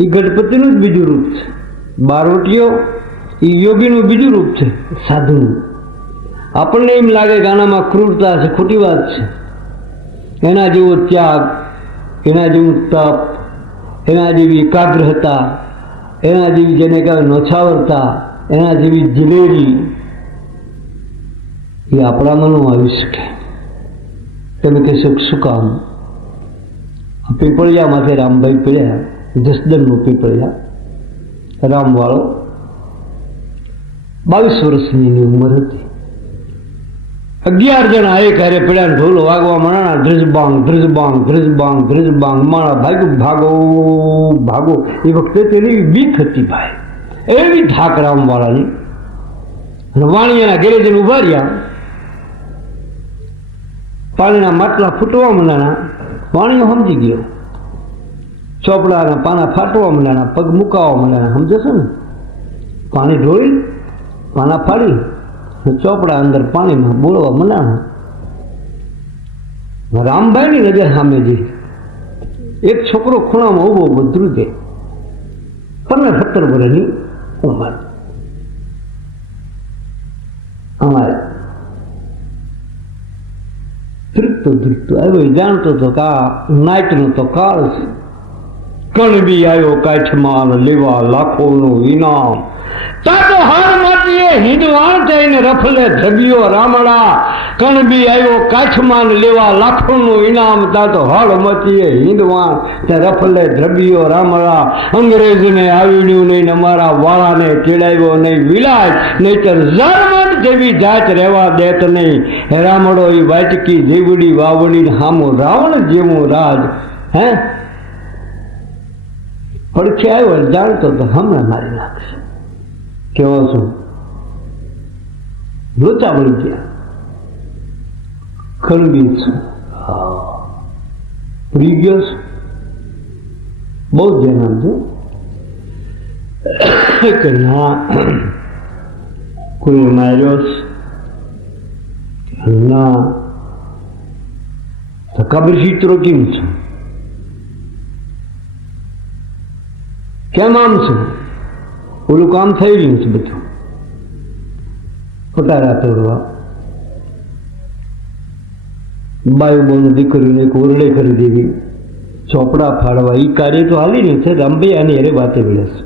એ ગણપતિનું જ બીજું રૂપ છે. બારવટીઓ એ યોગીનું બીજું રૂપ છે, સાધુનું. આપણને એમ લાગે કે આનામાં ક્રૂરતા છે, ખોટી વાત છે. એના જેવો ત્યાગ, એના જેવું તપ, એના જેવી એકાગ્રતા, એના જેવી જેને કહેવાય નોછાવરતા, એના જેવી દિલેરી એ આપણામાં ન આવી શકે. તમે કહેશો શું કામ? પીપળિયામાંથી રામભાઈ પડ્યા, જસદનનો પીપળિયા, રામવાળો, 22 વર્ષની ઉંમર હતી. 11 જણા એક હારે પડ્યા, ઢોલ વાગવા માંડ્યા, ધ્રજબાંગ ધ્રજબાંગ ધ્રજબાંગ ધ્રજબાંગ, મારા ભાગો ભાગો ભાગો. એ વખતે તેની બીક હતી ભાઈ, એવી ધાક રામવાળાની. વાણિયાના ઘેરે જઈને ઉભા રહ્યા, પાણીના માટલા ફૂટવા માંડ્યા. વાણિયો સમજી ગયો, ચોપડાના પાના ફાટવા માંડ્યા, પગ મુકાવા માંડ્યા. સમજો છો ને? પાણી ઢોળી, પાના ફાડી, ચોપડા અંદર પાણીમાં બોલવા માંડ્યા. રામભાઈની નજર સામે જઈ એક છોકરો ખૂણામાં ઉભો ઉભો ધ્રુજે, 15-17 વર્ષની ઉંમર. અમારે ધ્રુજતો ધ્રુજતો આવ્યો, જાણતો હતો કે આ નાઇટનો તો કાળ છે. કણબી આવ્યો કાઠમાં લેવા લાખોનું ઇનામ. તાતો હાર માટીએ હિંદવાણ થઈને રફલે ધબ્યો રામડા. કણબી આવ્યો કાઠમાં લેવા લાખોનું ઇનામ. તાતો હળ મતીએ હિંદવાણ તે રફલે ધબ્યો રામડા. અંગ્રેજને આવડ્યું નહીં, અમારા વાળાને કેળાવ્યો નહીં વિલાજ, નહીતર ઝરમટ જેવી જાત રહેવા દેત નહીં. રામડો એ વાટકી જીવડી વાવડી, હામો રાવણ જેવું રાજ. હે પડખે આવ્યો, જાણતો તો હમણાં મારી નાખશે. કેવો છું? લોચા વળી ગયા. ખરબી છું, ભૂલી ગયો છું. બહુ જ ધ્યાન આપજો કે ના કોઈ માર્યો છે ના. તો કબર ચિત્રો કેમ છું? કેમ આમ છું? ઓલું કામ થઈ રહ્યું છે બધું. ફટારા તોડવા, બાયો બોને દીકરીને એક ઓરડે કરી દેવી, ચોપડા ફાડવા, એ કાર્ય તો હાલી નહીં છે. રામભાઈ આની અરે વાતે મળે છે.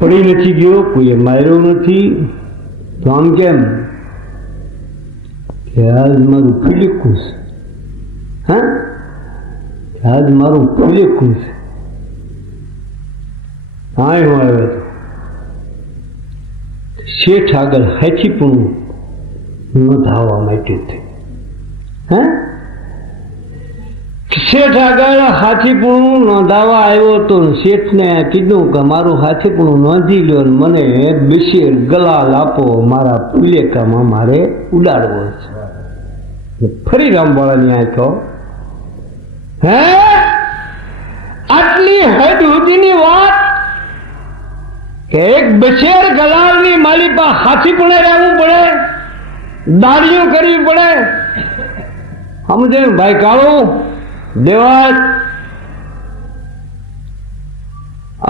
પડી નથી ગયો, કોઈએ માર્યો નથી. તો આમ કેમ? કે આજ મારું ફિલિકું છે. હા, આજ મારું ફિલિકું છે. હા, હું આવ્યો હતો શેઠ આગળ હાથીપણું નોંધાવવા માટે થઈ. હે, શેઠ આગળ હાથીપણું નોંધાવવા આવ્યો હતો. શેઠને કીધું કે મારું હાથીપણું નોંધી લો, મને બેસી ગલાલ આપો, મારા ફુલેકામાં મારે ઉડાડવો છે. ફરી રામવાળાની આંખો. હે, આટલી હદ સુધીની વાત કે એક બશેર ગલાલની માલી પર હાથી પણ રહેવું પડે, દાડીઓ કરવી પડે. સમજે ભાઈ કાળો દેવાજ?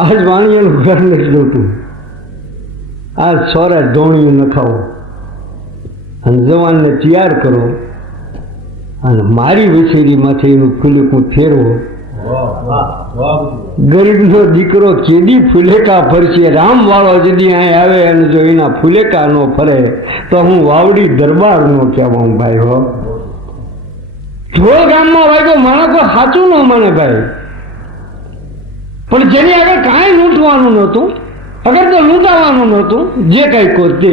આજ વાણિયાનું ઘર નથી જોતું. આજ સોરા ધોણીઓ નખાવો અને જવાનને તૈયાર કરો અને મારી વસેરીમાંથી એનું ફુલેકું ફેરવો. ગરીબનો દીકરો કેદી ફુલેકા ફરશે? રામ વાળો જદી અહીં આવે અને જો એના ફુલેકા નો ફરે તો હું વાવડી દરબાર નો કહેવાઉં ભાઈ. હો, ઢોળ ગામમાં વાગ્યો માણસો સાચું ન માને ભાઈ, પણ જેની આગળ કાંઈ લૂંટવાનું નહોતું, અગર તો લૂંટાવાનું નહોતું, જે કાંઈ કરતે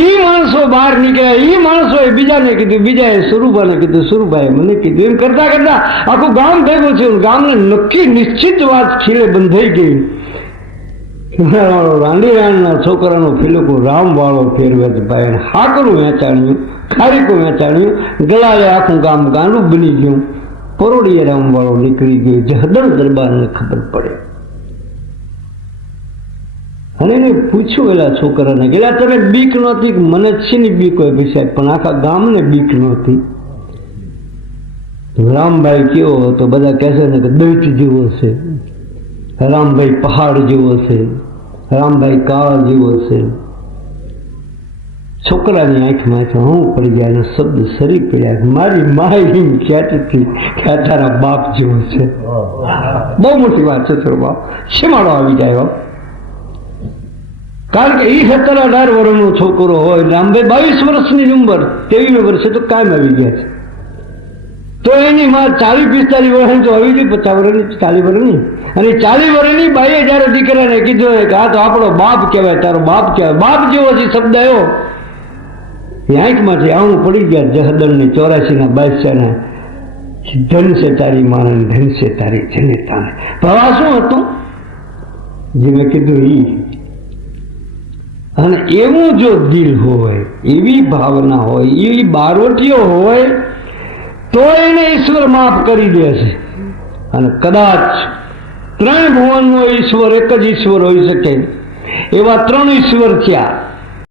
એ માણસો બહાર નીકળ્યા. એ માણસોએ બીજાને કીધું, બીજાએ સુરુભાને કીધું, સુરુભાઈએ મને કીધું. એમ કરતા કરતા આખું ગામ ભેગું થયું. ગામને નક્કી નિશ્ચિત વાત ખીલે બંધાઈ ગઈ. રાંડીરાણના છોકરાનો ફિલકો રામ વાળો ફેરવે છે ભાઈ. હાકરું વેચાણ્યું, ખારીકું વેચાણ્યું, ગળાએ આખું ગામ ગાંડું બની ગયું. પરોડીએ રામ વાળો નીકળી ગયો. જહદર દરબારને ખબર પડે અને એને પૂછ્યું એલા છોકરાને, ગયેલા તને બીક નહોતી? મને જ શીની બીક હોય સાહેબ, પણ આખા ગામને બીક નહોતી. રામભાઈ કેવો તો બધા કહેશે ને કે દૈત જેવો છે, રામભાઈ પહાડ જેવો છે, રામભાઈ કાળ જેવો છે. છોકરાની આંખમાં હું પડી ગયા અને શબ્દ સરી પડ્યા. મારી માય એમ કહેતી કે આ તારા બાપ જેવો છે. બહુ મોટી વાત છે. તારો બાપ શેમાડો આવી જાય. કારણ કે એ 17-18 વર્ષનો છોકરો હોય, રામભાઈ 22 વર્ષની ઉંમર, 23 વર્ષે તો કાયમ આવી ગયા છે. તો એની માં 40-45 વર્ષની તો આવી ગઈ, 50 વર્ષની, 40 વર્ષની. અને 40 વર્ષની બાઈએ જયારે દીકરાને કીધું કે આ તો આપણો બાપ કહેવાય, તારો બાપ કહેવાય, બાપ જેવો જે શબ્દ આવ્યો એ આંખમાંથી આવું પડી ગયા. જહદલ ને 84 બાદશાહને ધન છે તારી માને, ધન છે તારી જનેતાને. પ્રવાહ શું હતો જે મેં કીધું ઈ. અને એવું જો દિલ હોય, એવી ભાવના હોય, એવી બારોટીઓ હોય તો એને ઈશ્વર માફ કરી દે છે. અને કદાચ 3 ભુવનનો ઈશ્વર એક જ ઈશ્વર હોઈ શકે એવા 3 ઈશ્વર થયા.